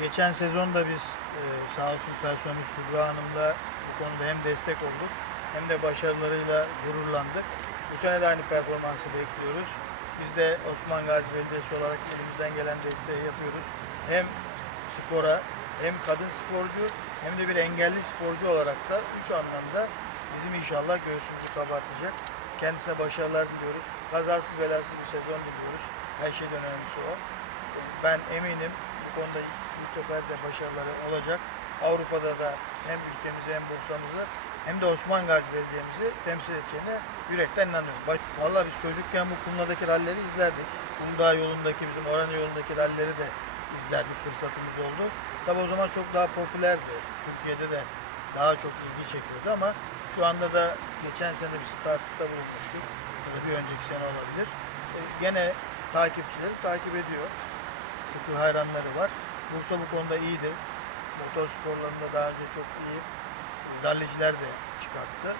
Geçen sezon da biz e, sağ olsun personelimiz Kübra Hanım'la bu konuda hem destek olduk hem de başarılarıyla gururlandık. Bu sene de aynı performansı bekliyoruz. Biz de Osman Gazi Belediyesi olarak elimizden gelen desteği yapıyoruz. Hem spora hem kadın sporcu hem de bir engelli sporcu olarak da üç anlamda bizim inşallah göğsümüzü kabartacak Kendisine başarılar diliyoruz. Kazasız belasız bir sezon diliyoruz. Her şeyden önemlisi o. Ben eminim bu konuda bu sefer de başarıları olacak. Avrupa'da da hem ülkemizi hem Bursa'mızı hem de Osman Gazi Belediye'mizi temsil edeceğine yürekten inanıyorum. Vallahi biz çocukken bu Kumla'daki ralleri izlerdik. Kumdağ yolundaki bizim Orana yolundaki ralleri de izlerdik fırsatımız oldu. Tabi o zaman çok daha popülerdi. Türkiye'de de daha çok ilgi çekiyordu ama şu anda da geçen sene bir startta bulunmuştuk. Ya da bir önceki sene olabilir. E, gene takipçileri takip ediyor. Sıkı hayranları var. Bursa bu konuda iyidir. Motor sporlarında daha önce çok iyi ralliciler de çıkarttı.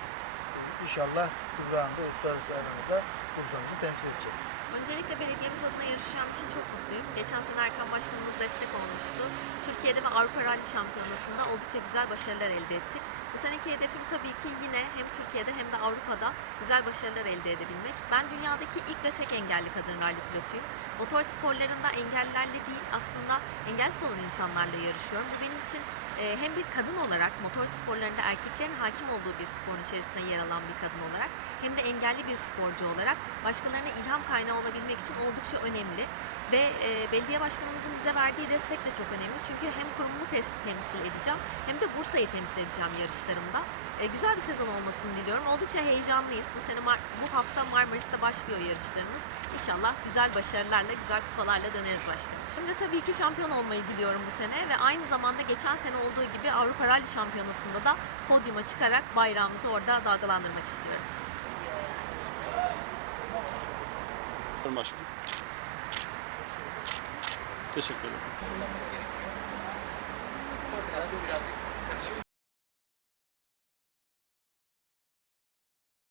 E, İnşallah Kübra uluslararası arenada Bursa'mızı temsil edecek. Öncelikle belediyemiz adına yarışacağım için çok mutluyum. Geçen sene Erkan Başkanımız destek olmuştu. Türkiye'de ve Avrupa Rally Şampiyonası'nda oldukça güzel başarılar elde ettik. Bu seneki hedefim tabii ki yine hem Türkiye'de hem de Avrupa'da güzel başarılar elde edebilmek. Ben dünyadaki ilk ve tek engelli kadın rally pilotuyum. Motor sporlarında engellilerle değil aslında engelsiz olan insanlarla yarışıyorum. Bu benim için e, hem bir kadın olarak motor sporlarında erkeklerin hakim olduğu bir sporun içerisinde yer alan bir kadın olarak hem de engelli bir sporcu olarak başkalarına ilham kaynağı olabilmek için oldukça önemli. Ve e, belediye başkanımızın bize verdiği destek de çok önemli. Çünkü hem kurumunu tes- temsil edeceğim hem de Bursa'yı temsil edeceğim yarışlarımda. E, güzel bir sezon olmasını diliyorum. Oldukça heyecanlıyız. Bu sene Mar- bu hafta Marmaris'te başlıyor yarışlarımız. İnşallah güzel başarılarla, güzel kupalarla döneriz başkanım. Hem de tabii ki şampiyon olmayı diliyorum bu sene ve aynı zamanda geçen sene olduğu gibi Avrupa Rally Şampiyonası'nda da podyuma çıkarak bayrağımızı orada dalgalandırmak istiyorum. Başkanım. Teşekkür ederim. Koordinasyon birazcık